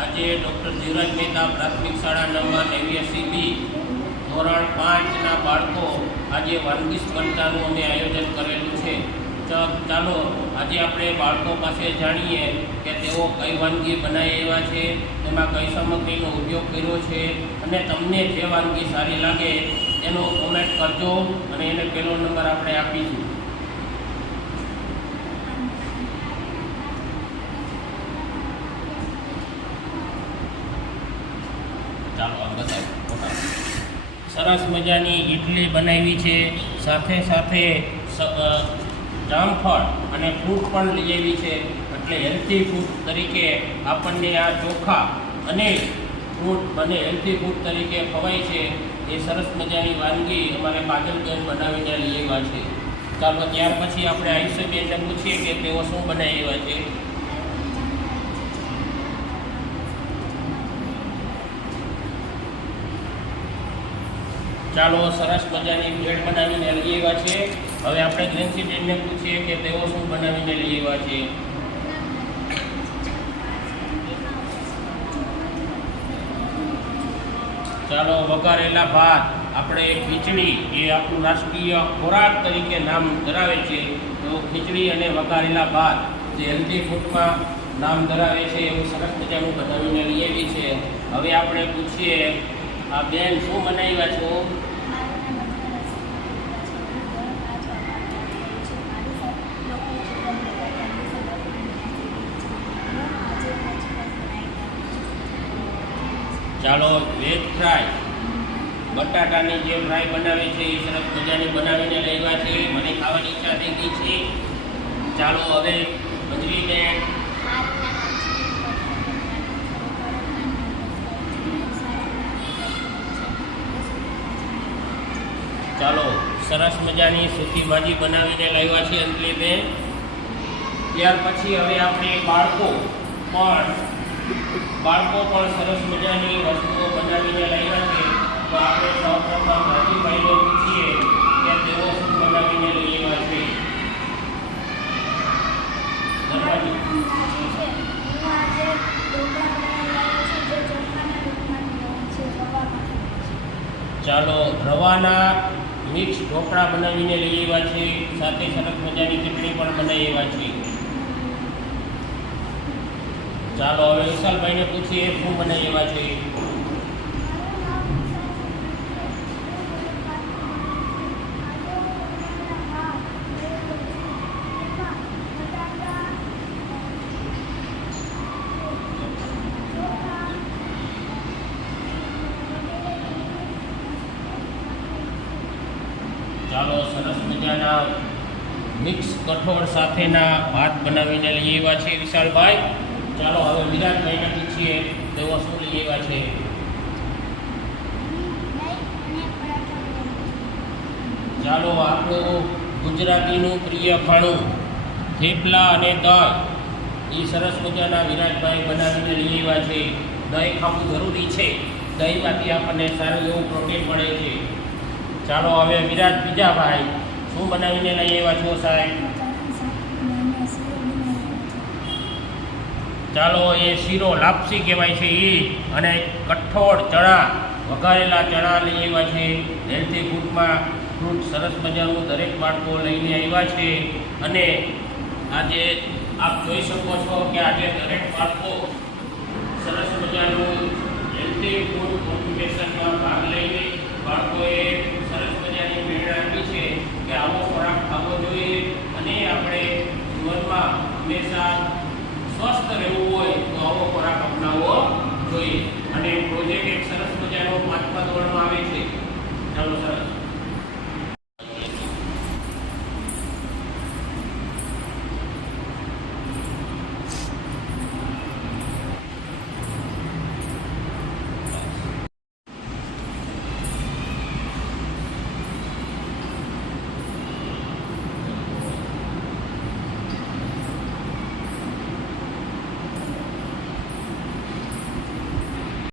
આજે ડૉક્ટર ધીરજ મહેતા પ્રાથમિક શાળા નંબર નેવ્યાસી બી ધોરણ પાંચના બાળકો આજે વાનગી સ્પર્ધાનું અમે આયોજન કરેલું છે. તો ચાલો, આજે આપણે બાળકો પાસે જાણીએ કે તેઓ કઈ વાનગી બનાવી એવા છે, તેમાં કઈ સામગ્રીનો ઉપયોગ કર્યો છે, અને તમને જે વાનગી સારી લાગે એનો કોમેન્ટ કરજો અને એને પહેલો નંબર આપણે આપીશું. સરસ મજાની ઇડલી બનાવી છે. સાથે સાથે જામફળ અને ફ્રૂટ પણ લઈ આવી છે. એટલે હેલ્ધી ફૂડ તરીકે આપણને આ ચોખા અને ફ્રૂટ અને હેલ્ધી ફૂડ તરીકે ખવાય છે. એ સરસ મજાની વાનગી અમારે કાજલબેન બનાવીને લઈ આવ્યા છે. ચાલો, ત્યાર પછી આપણે આયુષ્યબેનને પૂછીએ કે તેઓ શું બનાવી આવ્યા છે. ચાલો સરસ મજાની ભેળ બનાવીને લઈ આવ્યા છે હવે આપણે ગ્રેન્સી બેનને પૂછીએ કે તેઓ શું બનાવીને લઈ આવ્યા છે. ચાલો, વઘારેલા ભાત. આપણે ખીચડી એ આપણું રાષ્ટ્રીય ખોરાક તરીકે નામ ધરાવે છે. તો ખીચડી અને વઘારેલા ભાત જે હેલ્ધી ફૂડમાં નામ ધરાવે છે, એવું સરસ મજાનું બનાવીને લઈ આવી છે. હવે આપણે પૂછીએ આ બેન શું બનાવ્યા છો? ચાલો વેજ ફ્રાય બટાટાની જે ફ્રાય બનાવે છે, એ સરસ મજાની બનાવીને લેવા છે. મને ખાવાની ઈચ્છા થઈ ગઈ છે. ચાલો, હવે બજરીને ચાલો, સરસ મજાની સૂકી ભાજી બનાવીને લાવ્યા છે બે. ત્યાર પછી હવે આપણે બાળકો પણ બાળકો પણ સરસ મજાની વસ્તુઓ બનાવીને લાવ્યા છે. તો આપણે સૌપ્રથમ ભાજીભાઈને પૂછીએ કે તેઓ શું બનાવીને લઈ આવ્યા છે ચાલો, રવાના મિક્સ ઢોકળા બનાવીને લઈ આવ્યા છે, સાથે સરસ મજાની ચટણી પણ બનાવી આવ્યા છે. ચાલો હવે વિશાલભાઈને પૂછીએ શું બનાવી આવ્યા છે. ચાલો સરસ મજાના મિક્સ કઠોળ સાથેના ભાત બનાવીને લઈ આવ્યા છે વિશાલભાઈ. ચાલો હવે વિરાટભાઈને પૂછીએ તેઓ શું લઈ આવ્યા છે? ચાલો આપણું ગુજરાતીનું પ્રિય ખાણું, થેપલા અને દહીં. એ સરસ મજાના વિરાટભાઈ બનાવીને લઈ આવ્યા છે. દહીં ખાવું જરૂરી છે. દહીંમાંથી આપણને સારું એવું પ્રોટીન મળે છે. ચાલો હવે વિરાટ બીજા ભાઈ શું બનાવીને લઈ આવ્યા છો સાહેબ? ચાલો એ શીરો લાપસી કહેવાય છે એ અને કઠોળ ચણા, વઘારેલા ચણા લઈ આવ્યા છે. હેલ્થી ફૂડમાં ફ્રૂટ સરસ મજાનું દરેક બાળકો લઈને આવ્યા છે. અને આજે આપ જોઈ શકો છો કે આજે દરેક બાળકો સરસ મજાનું હેલ્થી ફૂડ કોમ્પિટિશનમાં ભાગ લઈને બાળકોએ સરસ મજાની પ્રેરણા આપી છે કે આવો ખોરાક ખાવો જોઈએ અને આપણે જીવનમાં હંમેશા સ્વસ્થ રહેવું હોય તો આવો ખોરાક અપનાવવો જોઈએ. અને પ્રોજેક્ટ એક સરસ મજાનો પાંચમા ધોરણમાં આવે છે.